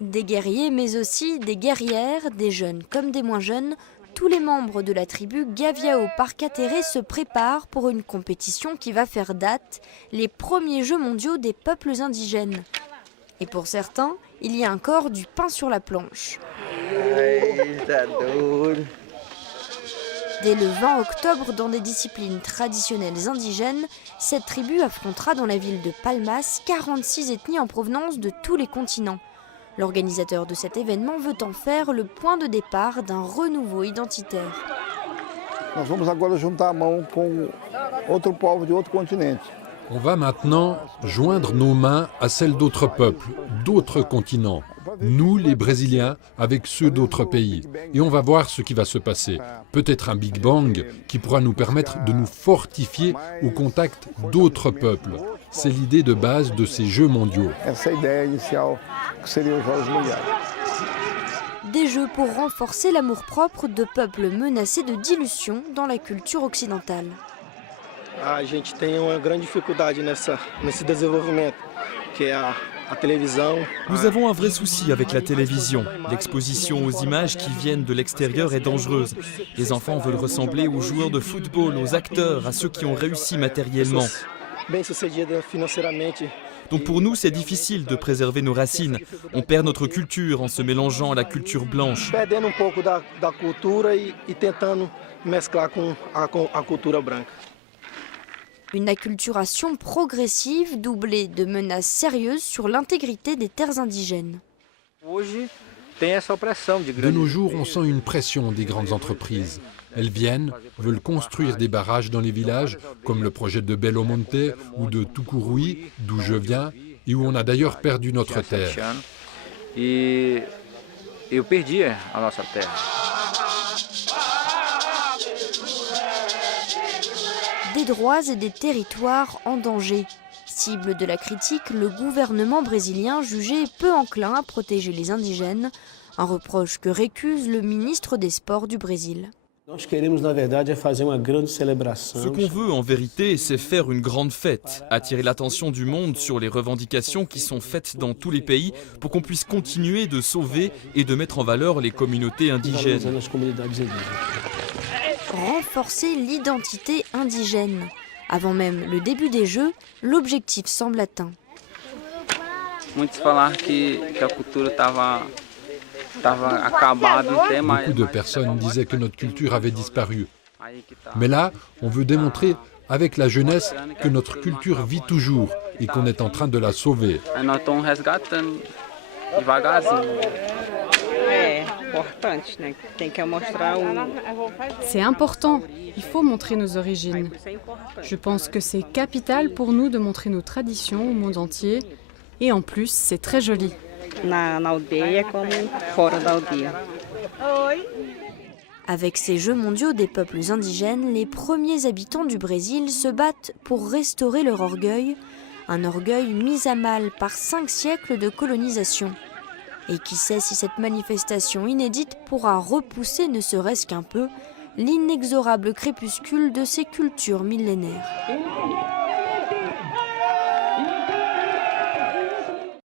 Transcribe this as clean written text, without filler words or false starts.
Des guerriers, mais aussi des guerrières, des jeunes comme des moins jeunes, tous les membres de la tribu Gaviao Parcatere se préparent pour une compétition qui va faire date, les premiers Jeux mondiaux des peuples indigènes. Et pour certains, il y a encore du pain sur la planche. Dès le 20 octobre, dans des disciplines traditionnelles indigènes, cette tribu affrontera dans la ville de Palmas 46 ethnies en provenance de tous les continents. L'organisateur de cet événement veut en faire le point de départ d'un renouveau identitaire. Nós vamos agora juntar a mão com outro povo de outro continente. On va maintenant joindre nos mains à celles d'autres peuples, d'autres continents. Nous, les Brésiliens, avec ceux d'autres pays. Et on va voir ce qui va se passer. Peut-être un Big Bang qui pourra nous permettre de nous fortifier au contact d'autres peuples. C'est l'idée de base de ces Jeux mondiaux. Des jeux pour renforcer l'amour-propre de peuples menacés de dilution dans la culture occidentale. A gente tem uma grande dificuldade nesse desenvolvimento, que é a télévision. Nous avons un vrai souci avec la télévision. L'exposition aux images qui viennent de l'extérieur est dangereuse. Les enfants veulent ressembler aux joueurs de football, aux acteurs, à ceux qui ont réussi matériellement. Donc pour nous, c'est difficile de préserver nos racines. On perd notre culture en se mélangeant à la culture blanche. Perdendo pouco da cultura e tentando mesclar com a cultura branca. Une acculturation progressive doublée de menaces sérieuses sur l'intégrité des terres indigènes. De nos jours, on sent une pression des grandes entreprises. Elles viennent, veulent construire des barrages dans les villages, comme le projet de Belo Monte ou de Tucuruí, d'où je viens, et où on a d'ailleurs perdu notre terre. Des droits et des territoires en danger. Cible de la critique, le gouvernement brésilien jugé peu enclin à protéger les indigènes, un reproche que récuse le ministre des Sports du Brésil. Ce qu'on veut en vérité, c'est faire une grande fête, attirer l'attention du monde sur les revendications qui sont faites dans tous les pays pour qu'on puisse continuer de sauver et de mettre en valeur les communautés indigènes. Renforcer l'identité indigène. Avant même le début des Jeux, l'objectif semble atteint. Beaucoup de personnes disaient que notre culture avait disparu. Mais là, on veut démontrer avec la jeunesse que notre culture vit toujours et qu'on est en train de la sauver. C'est important, il faut montrer nos origines. Je pense que c'est capital pour nous de montrer nos traditions au monde entier. Et en plus, c'est très joli. Avec ces Jeux mondiaux des peuples indigènes, les premiers habitants du Brésil se battent pour restaurer leur orgueil, un orgueil mis à mal par 5 siècles de colonisation. Et qui sait si cette manifestation inédite pourra repousser, ne serait-ce qu'un peu, l'inexorable crépuscule de ces cultures millénaires.